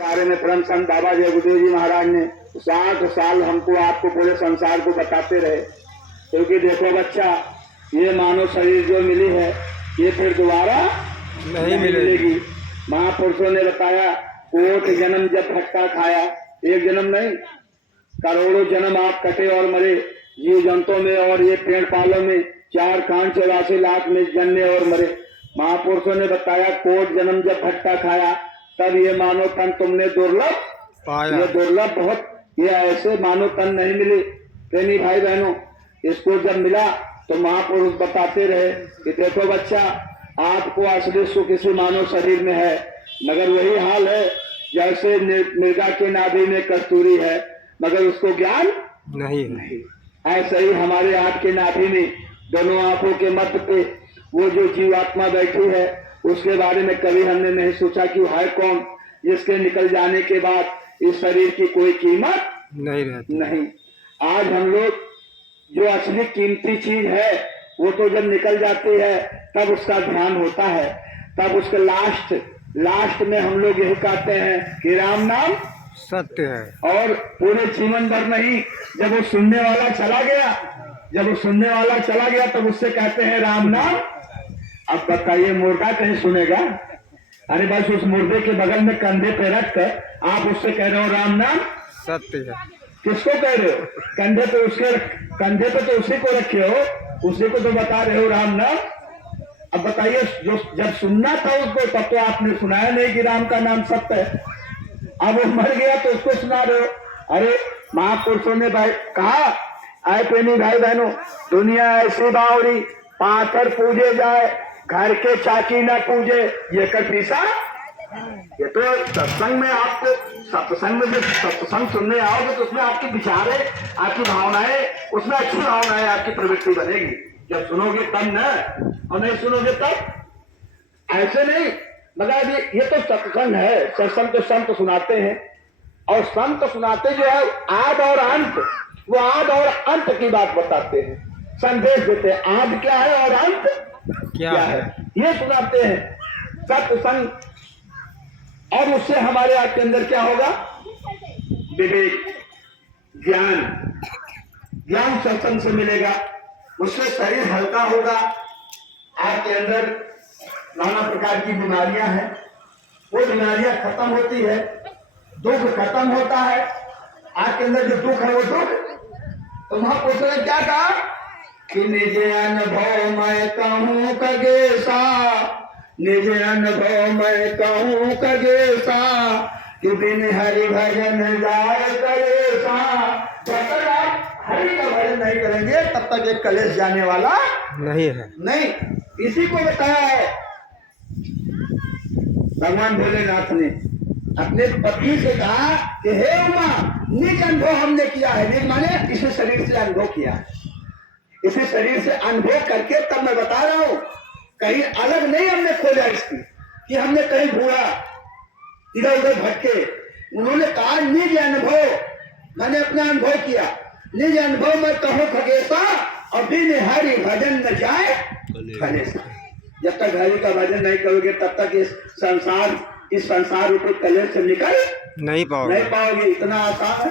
बारे में परम संत बाबा जय गुरुदेव जी महाराज ने 60 साल हमको आपको पूरे संसार को बताते रहे, क्योंकि देखो बच्चा, ये मानव शरीर जो मिली है ये फिर दोबारा नहीं मिलेगी। महापुरुषों ने बताया, कोट जन्म जब भटका खाया, एक जन्म नहीं करोड़ों जन्म आप कटे और मरे, जीव जंतुओं में और ये पेड़ पालों में 4 कान 84 लाख में जन्मे और मरे। महापुरुषों ने बताया, कोट जन्म जब भटका खाया, तब ये मानव तन तुमने दुर्लभ पाया। ये दुर्लभ बहुत, ये ऐसे मानव तन नहीं मिले। प्रेमी भाई बहनों, इसको जब मिला तो महापुरुष बताते रहे कि देखो बच्चा, आपको असली सुख इसी मानव शरीर में है, मगर वही हाल है जैसे मृगा के नाभि में कस्तूरी है, मगर उसको ज्ञान नहीं। ऐसे ही हमारे आंख के नाभि में दोनों आंखों के मध्य पे वो जो जीवात्मा बैठी है, उसके बारे में कभी हमने नहीं सोचा कि है कौन, जिसके निकल जाने के बाद इस शरीर की कोई कीमत नहीं रहती। नहीं, आज हम लोग जो असली कीमती चीज है वो तो जब निकल जाती है तब उसका ध्यान होता है, तब उसके लास्ट में हम लोग यही कहते हैं कि राम नाम सत्य है। और पूरे जीवन भर नहीं, जब वो सुनने वाला चला गया तब उससे कहते हैं राम नाम। अब बताइए, मुर्दा कहीं सुनेगा? अरे बस उस मुर्दे के बगल में कंधे पे रख कर आप उससे कह रहे हो राम नाम सत्य है। किसको कह रहे हो? कंधे पे तो उसी को रखे हो, उसी को तो बता रहे हो राम नाम। अब बताइए, जो जब सुनना था उसको तब तो आपने सुनाया नहीं कि राम का नाम सत्य है। अब वो मर गया तो उसको सुना रहे हो। अरे महापुरुषों ने भाई कहा, आए प्रेमी भाई बहनों, दुनिया ऐसी बावरी, पाथर पूजे जाए घर के चाकी न पूजे, ये कर पीसा। ये तो सत्संग में आपको, सत्संग में जब सत्संग सुनने आओगे तो उसमें आपके विचार है, आपकी भावनाएं, उसमें अच्छी भावनाएं आपकी प्रवृत्ति बनेगी। जब सुनोगे तब न, और नहीं सुनोगे तब। ऐसे नहीं, मगर ये तो सत्संग है, सत्संग तो संत सुनाते हैं, और संत सुनाते जो है आद और अंत, वो आद और अंत की बात बताते हैं, संदेश देते हैं। आद क्या है और अंत क्या है, ये सुनाते हैं सत्संग। और उससे हमारे आपके अंदर क्या होगा? विवेक, ज्ञान सत्संग से मिलेगा, उससे शरीर हल्का होगा। आपके अंदर नाना प्रकार की बीमारियां हैं, वो बीमारियां खत्म होती है, दुख खत्म होता है। आपके अंदर जो दुख है वो दुख, तो महापुरुष ने क्या कहा कि निज अनुभव मैं कहूँ कगेसा, निज अनुभव मैं कहूँ कगेसा, कि बिन हरि भजन जाए कलेसा। जब तक आप हरि का भजन नहीं करेंगे तब तक एक कलेश जाने वाला नहीं है। नहीं, इसी को बताया है भगवान भोलेनाथ ने अपने पत्नी से कहा कि हे उमा, निज अनुभव हमने किया है। निज माने इसे शरीर से अनुभव किया है, इसे शरीर से अनुभव करके तब मैं बता रहा हूं, कहीं अलग नहीं हमने खोजा इसकी कि हमने कहीं घूरा इधर उधर भटके। उन्होंने कहा निज अनुभव, मैंने अपना अनुभव किया। निज अनुभव में कहूँ खगेशा, अभी ने हरि भजन न जाए कलेशा। जब तक हरि का भजन नहीं करोगे तब तक इस संसार रूपी कलेश से निकल नहीं पाओगे। इतना आसान है।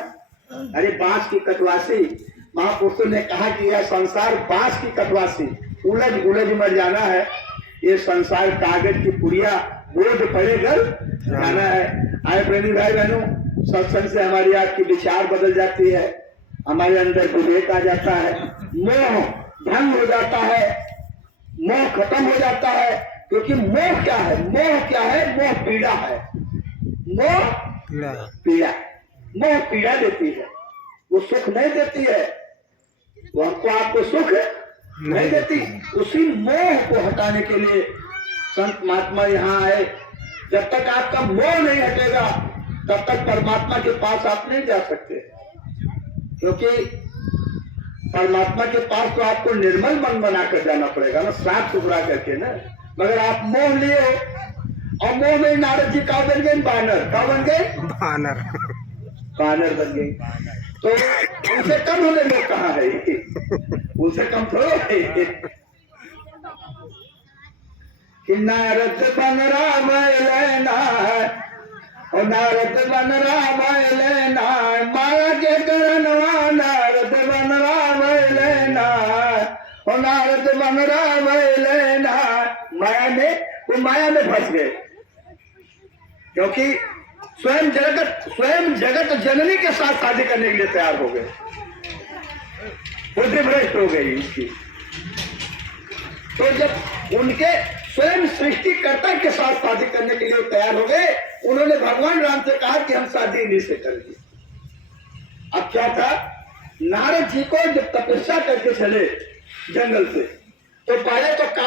अरे बांस की कटवासी, महापुरुषों ने कहा कि यह संसार बांस की कटवासी, उलझ मर जाना है। ये संसार कागज की पुड़िया, बोझ पड़े घर जाना है। आए प्रेमी भाई बहनों, सत्संग से हमारी आपकी विचार बदल जाती है, हमारे अंदर विवेक आ जाता है, मोह भंग हो जाता है, मोह खत्म हो जाता है। क्योंकि मोह क्या है? मोह पीड़ा है। मोह पीड़ा देती है, वो सुख नहीं देती है, वो हमको आपको सुख नहीं देती। उसी मोह को हटाने के लिए संत महात्मा यहाँ आए। जब तक आपका मोह नहीं हटेगा तब तक परमात्मा के पास आप नहीं जा सकते, क्योंकि परमात्मा के पास तो आपको निर्मल मन बनाकर जाना पड़ेगा ना, साफ सुथरा करके ना। मगर आप मोह लिए और मोह में नारद जी का बन गए बानर। क्या बन गए? बानर बन गए। तो उनसे कम होने लोग कहाँ है? उनसे कम थोड़ा है कि नारद बन राम लेना है, और नारद बनरा भैले ना माया के करनवा नारद बनरा भैले ना और नारद बनरा भैले ना माया में वो माया में फंस गए क्योंकि स्वयं जगत जननी के साथ शादी करने के लिए तैयार हो गए बुद्धि भ्रष्ट हो गई उसकी। तो जब उनके स्वयं सृष्टिकर्ता के साथ शादी करने के लिए तैयार हो गए उन्होंने भगवान राम से कहा कि हम शादी इन्हीं से करेंगे। अब क्या था नारद जी को जब तपस्या करके चले जंगल से तो पहले तो